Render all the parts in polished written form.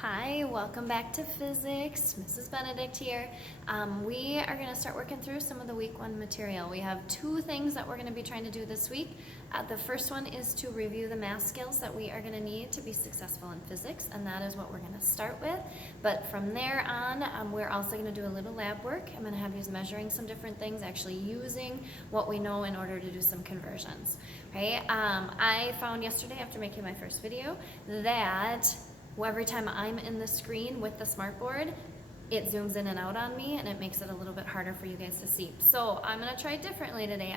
Hi, welcome back to physics. Mrs. Benedict here. We are going to start working through some of the week one material. We have two things that we're going to be trying to do this week. The first one is to review the math skills that we are going to need to be successful in physics, and that is what we're going to start with. But from there on, we're also going to do a little lab work. I'm going to have you measuring some different things, actually using what we know in order to do some conversions. Okay? I found yesterday after making my first video that every time I'm in the screen with the smartboard, it zooms in and out on me and it makes it a little bit harder for you guys to see. So I'm gonna try it differently today.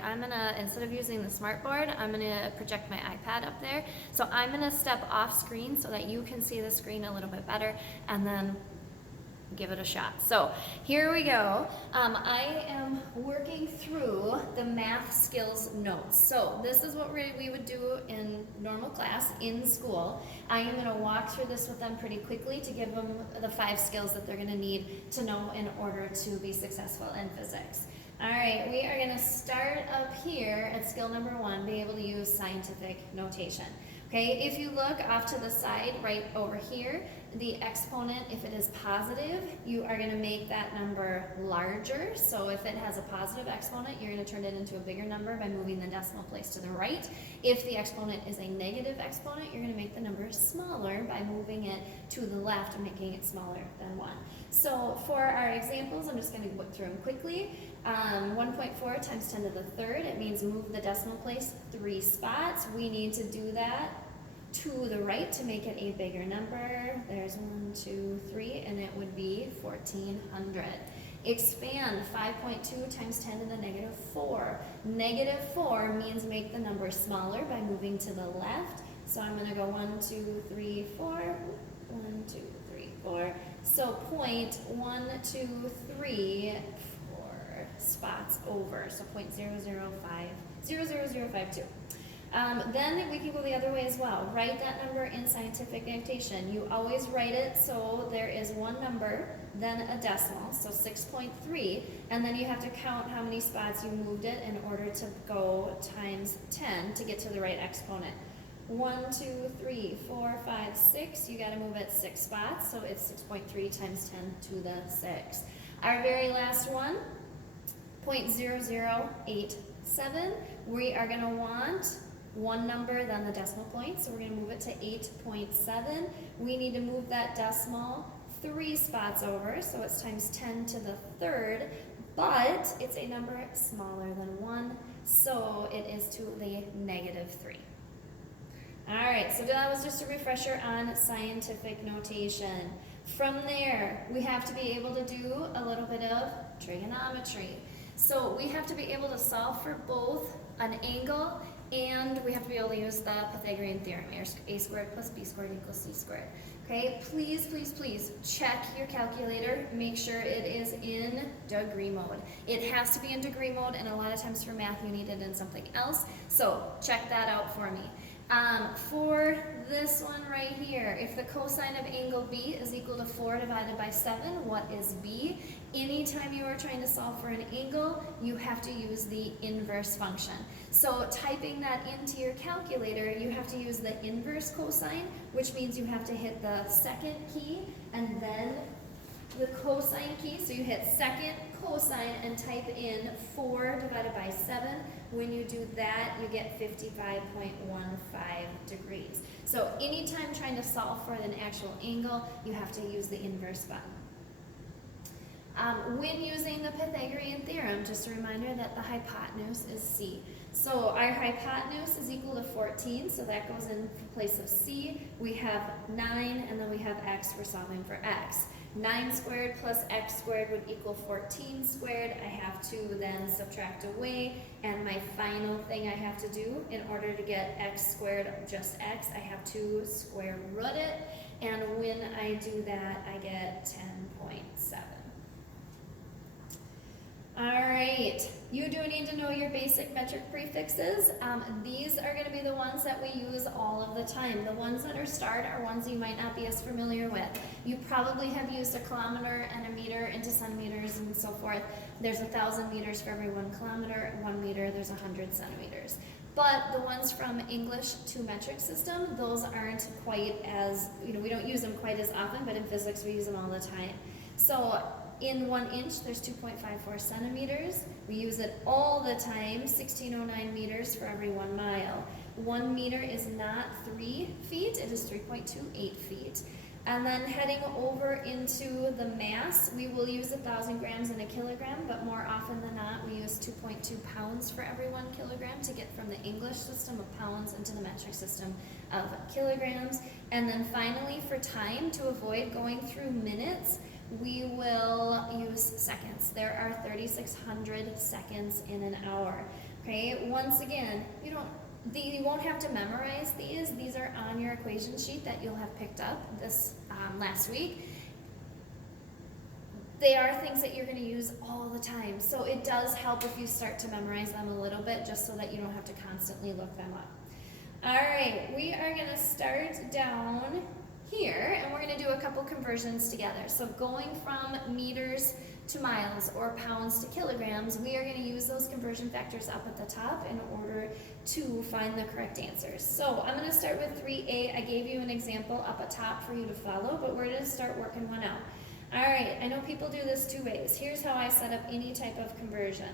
Instead of using the smartboard, I'm gonna project my iPad up there. So I'm gonna step off screen so that you can see the screen a little bit better and then give it a shot. So here we go. I am working through the math skills notes. So this is what we would do in normal class in school. I am going to walk through this with them pretty quickly to give them the 5 skills that they're going to need to know in order to be successful in physics. All right, we are going to start up here at skill number 1, be able to use scientific notation. Okay, if you look off to the side right over here, the exponent, if it is positive, you are going to make that number larger. So if it has a positive exponent, you're going to turn it into a bigger number by moving the decimal place to the right. If the exponent is a negative exponent, you're going to make the number smaller by moving it to the left and making it smaller than 1. So for our examples, I'm just going to look through them quickly. 1.4 times 10 to the third, it means move the decimal place 3 spots. We need to do that to the right to make it a bigger number. There's 1, 2, 3, and it would be 1400. Expand 5.2 times 10 to the negative 4. Negative 4 means make the number smaller by moving to the left. So I'm going to go 1, 2, 3, 4. 1, 2, 3, 4. So point 1, 2, 3, 4 spots over. So 0.0052. Then we can go the other way as well. Write that number in scientific notation. You always write it so there is one number, then a decimal, so 6.3, and then you have to count how many spots you moved it in order to go times 10 to get to the right exponent. 1, 2, 3, 4, 5, 6. You got to move it 6 spots, so it's 6.3 times 10 to the 6. Our very last one, 0.0087. We are going to want one number, then the decimal point, so we're going to move it to 8.7. We need to move that decimal 3 spots over, so it's times 10 to the third, but it's a number smaller than 1, so it is to the negative 3. Alright, so that was just a refresher on scientific notation. From there, we have to be able to do a little bit of trigonometry. So we have to be able to solve for both an angle and we have to be able to use the Pythagorean theorem, a squared plus b squared equals c squared. Okay, please, please, please check your calculator. Make sure it is in degree mode. It has to be in degree mode, and a lot of times for math you need it in something else. So check that out for me. For this one right here, if the cosine of angle B is equal to 4 divided by 7, what is B? Anytime you are trying to solve for an angle, you have to use the inverse function. So typing that into your calculator, you have to use the inverse cosine, which means you have to hit the second key and then the cosine key. So you hit second cosine and type in 4 divided by 7. When you do that, you get 55.15 degrees. So anytime trying to solve for an actual angle, you have to use the inverse button. When using the Pythagorean theorem, just a reminder that the hypotenuse is c. So our hypotenuse is equal to 14, so that goes in place of c. We have 9, and then we have x. We're solving for x. 9 squared plus x squared would equal 14 squared. I have to then subtract away, and my final thing I have to do in order to get x squared, just x, I have to square root it, and when I do that, I get 10.7. Alright, you do need to know your basic metric prefixes. These are going to be the ones that we use all of the time. The ones that are starred are ones you might not be as familiar with. You probably have used a kilometer and a meter into centimeters and so forth. There's 1,000 meters for every 1 kilometer, 1 meter, there's 100 centimeters. But the ones from English to metric system, those aren't quite as, we don't use them quite as often, but in physics we use them all the time. So in 1 inch, there's 2.54 centimeters. We use it all the time, 1609 meters for every 1 mile. 1 meter is not 3 feet, it is 3.28 feet. And then heading over into the mass, we will use 1,000 grams in a kilogram, but more often than not, we use 2.2 pounds for every 1 kilogram to get from the English system of pounds into the metric system of kilograms. And then finally, for time, to avoid going through minutes, we will use seconds. There are 3,600 seconds in an hour. Okay, once again, you won't have to memorize these. These are on your equation sheet that you'll have picked up this last week. They are things that you're going to use all the time. So it does help if you start to memorize them a little bit, just so that you don't have to constantly look them up. All right, we are going to start down here, and we're going to do a couple conversions together. So going from meters to miles or pounds to kilograms, we are going to use those conversion factors up at the top in order to find the correct answers. So I'm going to start with 3A. I gave you an example up at top for you to follow, but we're going to start working one out. All right, I know people do this 2 ways. Here's how I set up any type of conversion.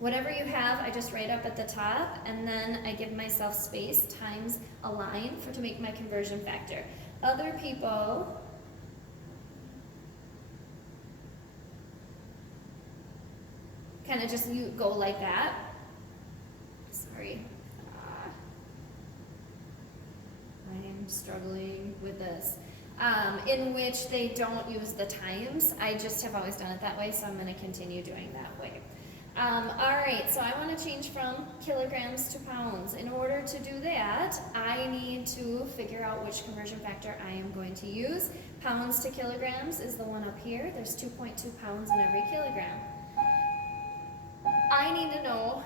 Whatever you have, I just write up at the top, and then I give myself space times a line to make my conversion factor. Other people kind of just go like that. Sorry. I'm struggling with this. In which they don't use the times. I just have always done it that way, so I'm going to continue doing that way. All right, so I want to change from kilograms to pounds. In order to do that, I need to figure out which conversion factor I am going to use. Pounds to kilograms is the one up here. There's 2.2 pounds in every kilogram. I need to know,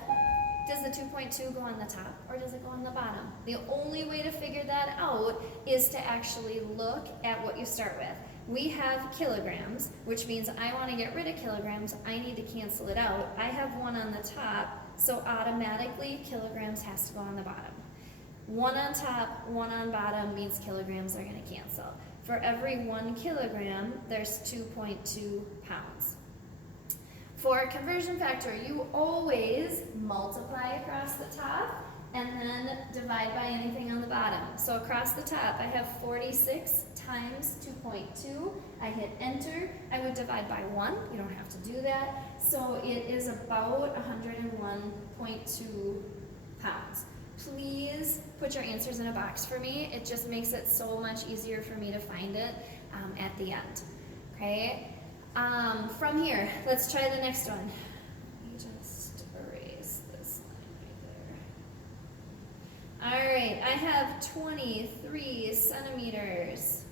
does the 2.2 go on the top or does it go on the bottom? The only way to figure that out is to actually look at what you start with. We have kilograms, which means I want to get rid of kilograms. I need to cancel it out. I have 1 on the top, so automatically kilograms has to go on the bottom. 1 on top, 1 on bottom means kilograms are going to cancel. For every 1 kilogram, there's 2.2 pounds. For a conversion factor, you always multiply across the top and then divide by anything on the bottom. So across the top, I have 46 times 2.2. I hit enter. I would divide by 1. You don't have to do that. So it is about 101.2 pounds. Please put your answers in a box for me. It just makes it so much easier for me to find it at the end. Okay? From here, let's try the next one. Let me just erase this line right there. All right, I have 23 centimeters.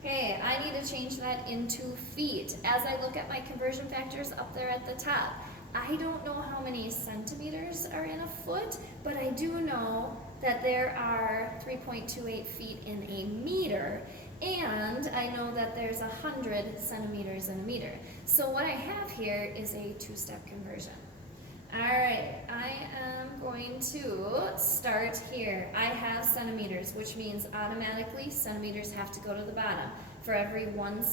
Okay, I need to change that into feet. As I look at my conversion factors up there at the top, I don't know how many centimeters are in a foot, but I do know that there are 3.28 feet in a meter, and I know that there's 100 centimeters in a meter. So what I have here is a 2-step conversion. All right, I am going to start here. I have centimeters, which means automatically centimeters have to go to the bottom. For every 1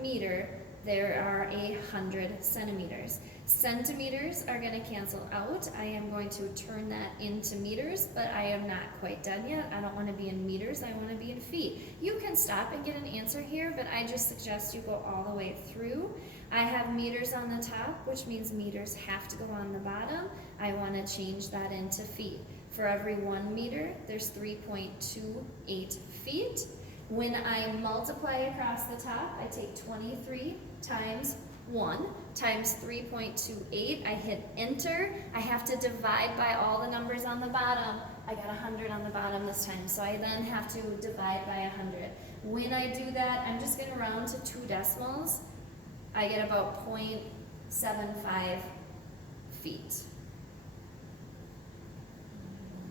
meter, there are 100 centimeters. Centimeters are going to cancel out. I am going to turn that into meters, but I am not quite done yet. I don't want to be in meters, I want to be in feet. You can stop and get an answer here, but I just suggest you go all the way through. I have meters on the top, which means meters have to go on the bottom. I want to change that into feet. For every 1 meter, there's 3.28 feet. When I multiply across the top, I take 23 times 1 times 3.28. I hit enter. I have to divide by all the numbers on the bottom. I got 100 on the bottom this time, so I then have to divide by 100. When I do that, I'm just going to round to 2 decimals. I get about 0.75 feet.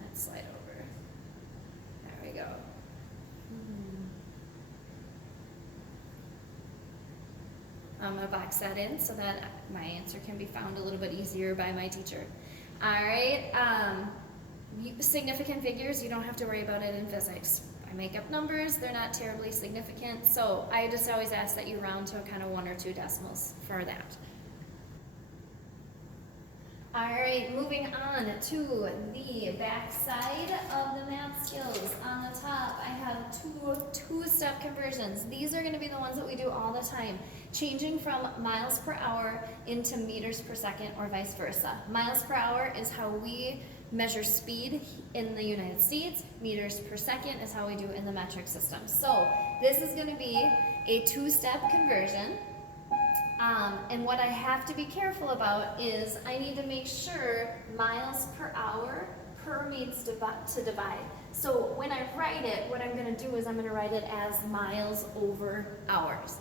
Let's slide over. There we go. I'm going to box that in so that my answer can be found a little bit easier by my teacher. All right, significant figures, you don't have to worry about it in physics. I make up numbers, they're not terribly significant, so I just always ask that you round to kind of 1 or 2 decimals for that. All right, moving on to the back side of the math skills. On the top, I have two-step conversions. These are going to be the ones that we do all the time, changing from miles per hour into meters per second or vice versa. Miles per hour is how we measure speed in the United States. Meters per second is how we do in the metric system. So this is going to be a two-step conversion. And what I have to be careful about is I need to make sure miles per hour per means to divide. So when I write it, what I'm going to do is I'm going to write it as miles over hours.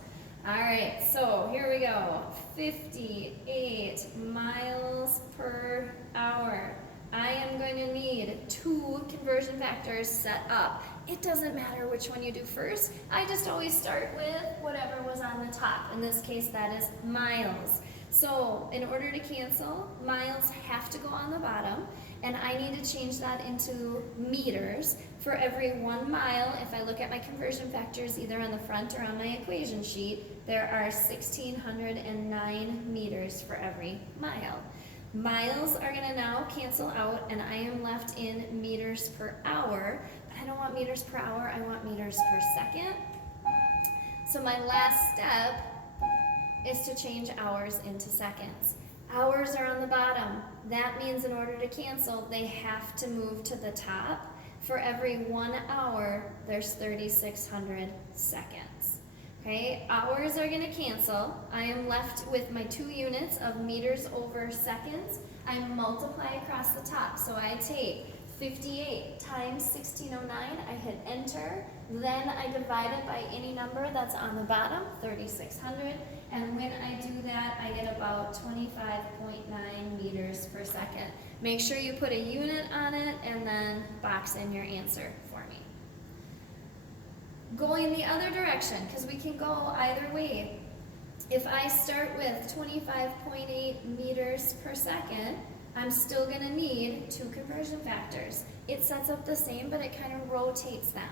All right, so here we go. 58 miles per hour. I am going to need 2 conversion factors set up. It doesn't matter which one you do first. I just always start with whatever was on the top. In this case, that is miles. So in order to cancel, miles have to go on the bottom, and I need to change that into meters. For every 1 mile, if I look at my conversion factors either on the front or on my equation sheet, there are 1,609 meters for every mile. Miles are going to now cancel out, and I am left in meters per hour, but I don't want meters per hour, I want meters per second. So my last step is to change hours into seconds. Hours are on the bottom. That means in order to cancel, they have to move to the top. For every 1 hour, there's 3,600 seconds. Okay, hours are going to cancel. I am left with my 2 units of meters over seconds. I multiply across the top. So I take 58 times 1609, I hit enter, then I divide it by any number that's on the bottom, 3,600, and when I do that, I get about 25.9 meters per second. Make sure you put a unit on it and then box in your answer for me. Going the other direction, because we can go either way. If I start with 25.8 meters per second, I'm still going to need 2 conversion factors. It sets up the same, but it kind of rotates them.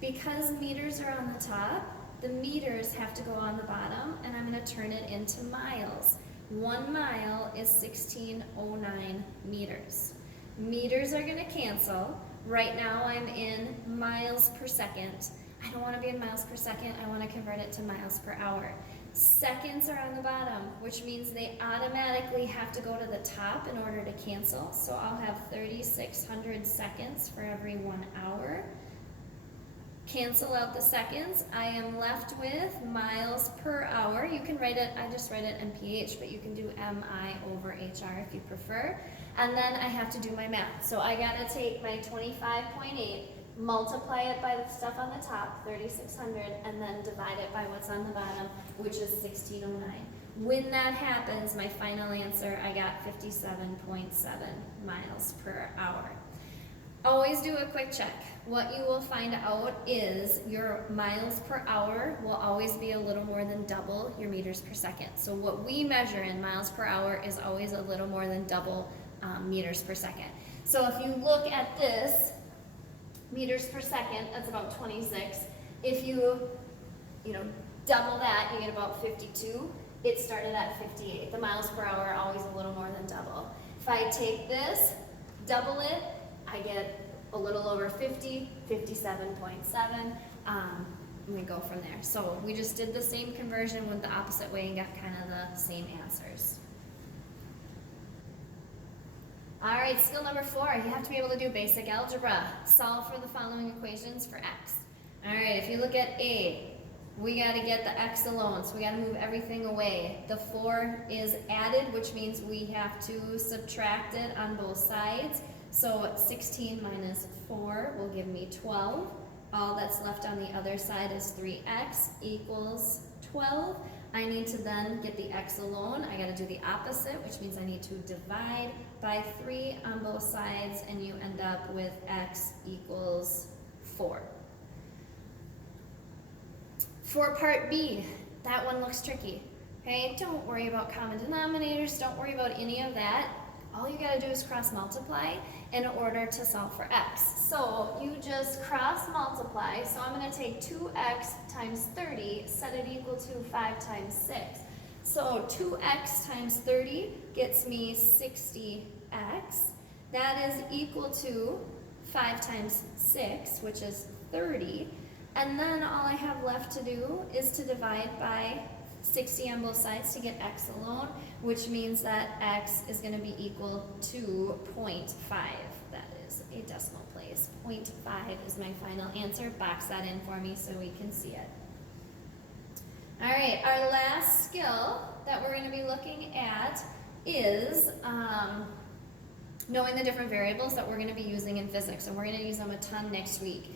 Because meters are on the top, the meters have to go on the bottom, and I'm going to turn it into miles. 1 mile is 1,609 meters. Meters are going to cancel. Right now I'm in miles per second. I don't want to be in miles per second, I want to convert it to miles per hour. Seconds are on the bottom, which means they automatically have to go to the top in order to cancel. So I'll have 3,600 seconds for every 1 hour. Cancel out the seconds. I am left with miles per hour. You can write it, I just write it MPH, but you can do MI over HR if you prefer. And then I have to do my math. So I gotta take my 25.8, multiply it by the stuff on the top, 3,600, and then divide it by what's on the bottom, which is 1,609. When that happens, my final answer, I got 57.7 miles per hour. Always do a quick check. What you will find out is your miles per hour will always be a little more than double your meters per second. So what we measure in miles per hour is always a little more than double meters per second. So if you look at this, meters per second, that's about 26. If you double that, you get about 52. It started at 58. The miles per hour are always a little more than double. If I take this, double it, I get a little over 50, 57.7, and we go from there. So we just did the same conversion, went the opposite way, and got kind of the same answers. All right, skill number 4, you have to be able to do basic algebra. Solve for the following equations for x. All right, if you look at A, we got to get the x alone, so we got to move everything away. The 4 is added, which means we have to subtract it on both sides. So 16 minus 4 will give me 12. All that's left on the other side is 3x equals 12. I need to then get the x alone. I got to do the opposite, which means I need to divide by 3 on both sides, and you end up with x equals 4. For part B, that one looks tricky. Okay, don't worry about common denominators, don't worry about any of that. all you gotta do is cross multiply in order to solve for x. So you just cross multiply. So I'm gonna take 2x times 30, set it equal to 5 times 6. So 2x times 30 gets me 60x. That is equal to 5 times 6, which is 30. And then all I have left to do is to divide by 60 on both sides to get x alone, which means that x is going to be equal to 0.5. That is a decimal place. 0.5 is my final answer. Box that in for me so we can see it. All right, our last skill that we're going to be looking at is knowing the different variables that we're going to be using in physics, and we're going to use them a ton next week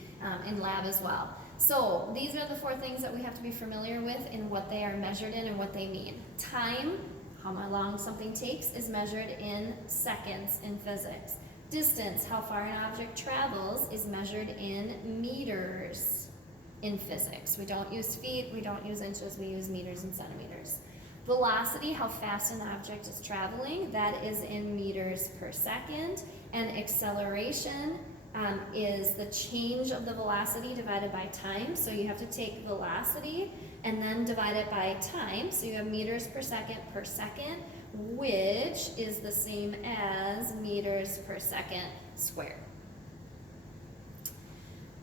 in lab as well. So these are the 4 things that we have to be familiar with in what they are measured in and what they mean. Time, how long something takes, is measured in seconds in physics. Distance, how far an object travels, is measured in meters in physics. We don't use feet, we don't use inches, we use meters and centimeters. Velocity, how fast an object is traveling, that is in meters per second. And acceleration is the change of the velocity divided by time. So you have to take velocity and then divide it by time. So you have meters per second, which is the same as meters per second squared.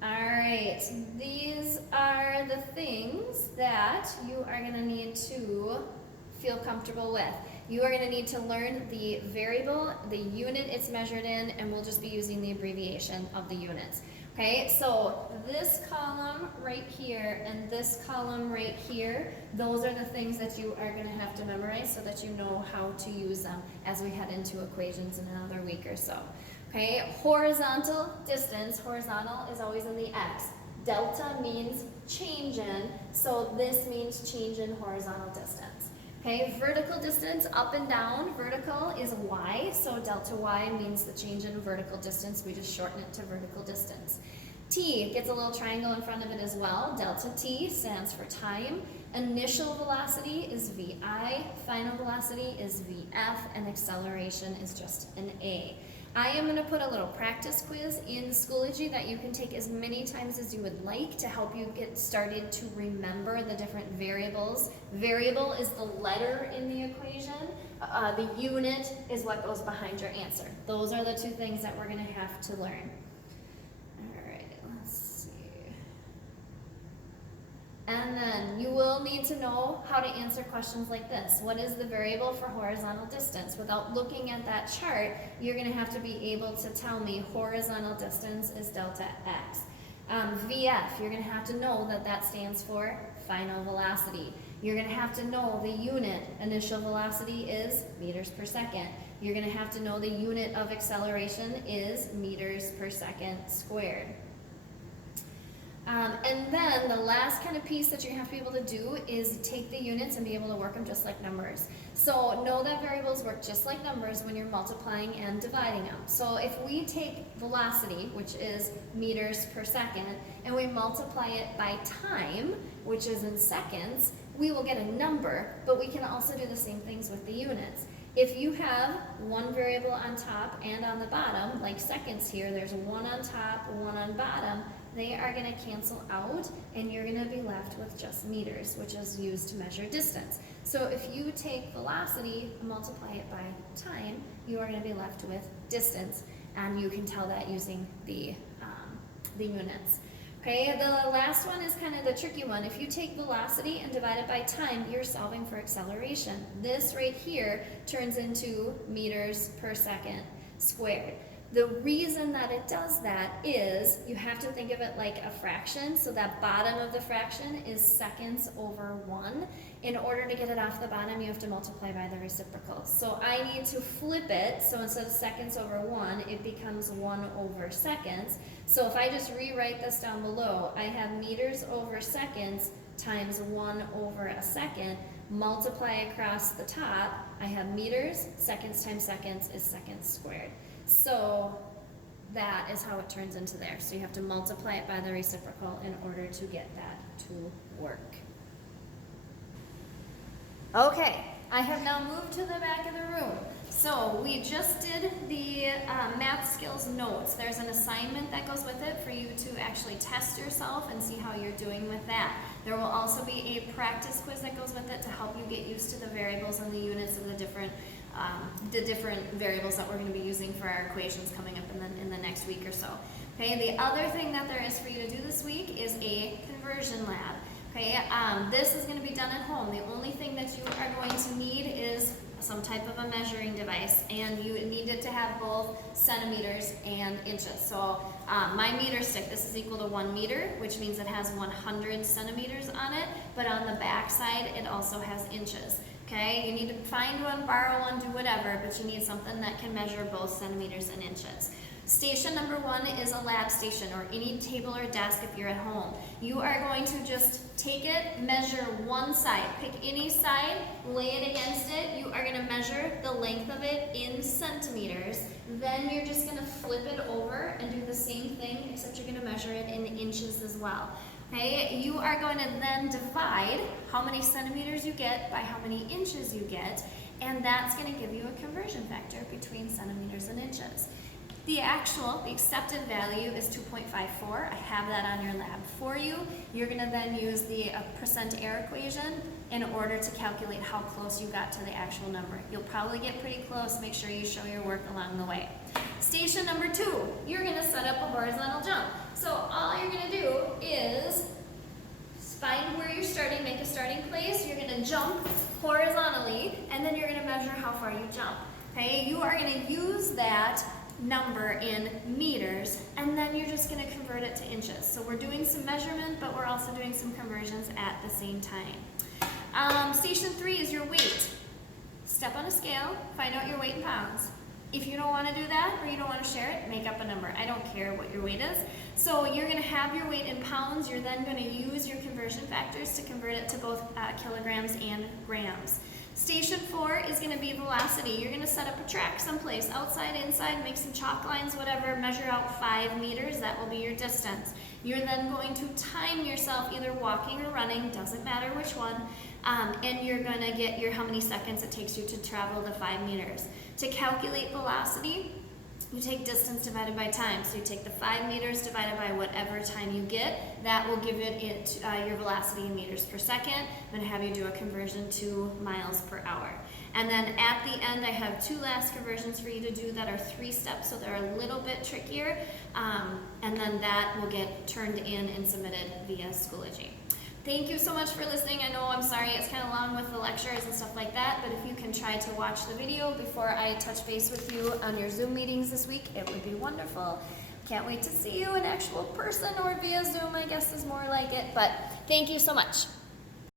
All right, these are the things that you are going to need to feel comfortable with. You are going to need to learn the variable, the unit it's measured in, and we'll just be using the abbreviation of the units. Okay, so this column right here and this column right here, those are the things that you are going to have to memorize so that you know how to use them as we head into equations in another week or so. Okay, horizontal distance, horizontal is always in the x. Delta means change in, so this means change in horizontal distance. Okay, vertical distance, up and down, vertical is y, so delta y means the change in vertical distance. We just shorten it to vertical distance. T gets a little triangle in front of it as well. Delta t stands for time. Initial velocity is vi, final velocity is vf, and acceleration is just an a. I am going to put a little practice quiz in Schoology that you can take as many times as you would like to help you get started to remember the different variables. Variable is the letter in the equation. The unit is what goes behind your answer. Those are the 2 things that we're going to have to learn. All right, let's see. And then you will need to know how to answer questions like this. What is the variable for horizontal distance? Without looking at that chart, you're going to have to be able to tell me horizontal distance is delta x. VF, you're going to have to know that that stands for final velocity. You're going to have to know the unit. Initial velocity is meters per second. You're going to have to know the unit of acceleration is meters per second squared. And then the last kind of piece that you're going to have to be able to do is take the units and be able to work them just like numbers. So know that variables work just like numbers when you're multiplying and dividing them. So if we take velocity, which is meters per second, and we multiply it by time, which is in seconds, we will get a number, but we can also do the same things with the units. If you have one variable on top and on the bottom, like seconds here, there's one on top, one on bottom, they are going to cancel out and you're going to be left with just meters, which is used to measure distance. So if you take velocity and multiply it by time, you are going to be left with distance, and you can tell that using the units. Okay, the last one is kind of the tricky one. If you take velocity and divide it by time, you're solving for acceleration. This right here turns into meters per second squared. The reason that it does that is you have to think of it like a fraction. So that bottom of the fraction is seconds over 1. In order to get it off the bottom, you have to multiply by the reciprocal. So I need to flip it. So instead of seconds over 1, it becomes 1 over seconds. So if I just rewrite this down below, I have meters over seconds times 1 over a second. Multiply across the top, I have meters. Seconds times seconds is seconds squared. So that is how it turns into there. So you have to multiply it by the reciprocal in order to get that to work. Okay, I have now moved to the back of the room. So we just did the math skills notes. There's an assignment that goes with it for you to actually test yourself and see how you're doing with that. There will also be a practice quiz that goes with it to help you get used to the variables and the units of the different variables that we're going to be using for our equations coming up in the next week or so. Okay, the other thing that there is for you to do this week is a conversion lab. Okay, this is going to be done at home. The only thing that you are going to need is some type of a measuring device, and you need it to have both centimeters and inches. So my meter stick, this is equal to 1 meter, which means it has 100 centimeters on it, but on the back side it also has inches. Okay, you need to find one, borrow one, do whatever, but you need something that can measure both centimeters and inches. Station number 1 is a lab station, or any table or desk if you're at home. You are going to just take it, measure one side. Pick any side, lay it against it. You are going to measure the length of it in centimeters. Then you're just going to flip it over and do the same thing, except you're going to measure it in inches as well. Okay, you are going to then divide how many centimeters you get by how many inches you get, and that's going to give you a conversion factor between centimeters and inches. The accepted value is 2.54. I have that on your lab for you. You're going to then use the percent error equation in order to calculate how close you got to the actual number. You'll probably get pretty close. Make sure you show your work along the way. Station number 2, you're going to set up a horizontal jump. So all you're going to do is find where you're starting, make a starting place. You're going to jump horizontally, and then you're going to measure how far you jump. Okay, you are going to use that number in meters, and then you're just going to convert it to inches. So we're doing some measurement, but we're also doing some conversions at the same time. Station 3 is your weight. Step on a scale, find out your weight in pounds. If you don't want to do that, or you don't want to share it, make up a number. I don't care what your weight is. So you're going to have your weight in pounds. You're then going to use your conversion factors to convert it to both kilograms and grams. Station 4 is going to be velocity. You're going to set up a track someplace, outside, inside, make some chalk lines, whatever, measure out 5 meters, that will be your distance. You're then going to time yourself, either walking or running, doesn't matter which one, and you're going to get how many seconds it takes you to travel the 5 meters. To calculate velocity, you take distance divided by time. So you take the 5 meters divided by whatever time you get. That will give it your velocity in meters per second. I'm going to have you do a conversion to miles per hour. And then at the end, I have 2 last conversions for you to do that are 3 steps, so they're a little bit trickier. And then that will get turned in and submitted via Schoology. Thank you so much for listening. I know I'm sorry it's kind of long with the lectures and stuff like that, but if you can try to watch the video before I touch base with you on your Zoom meetings this week, it would be wonderful. Can't wait to see you in actual person, or via Zoom, I guess is more like it, but thank you so much.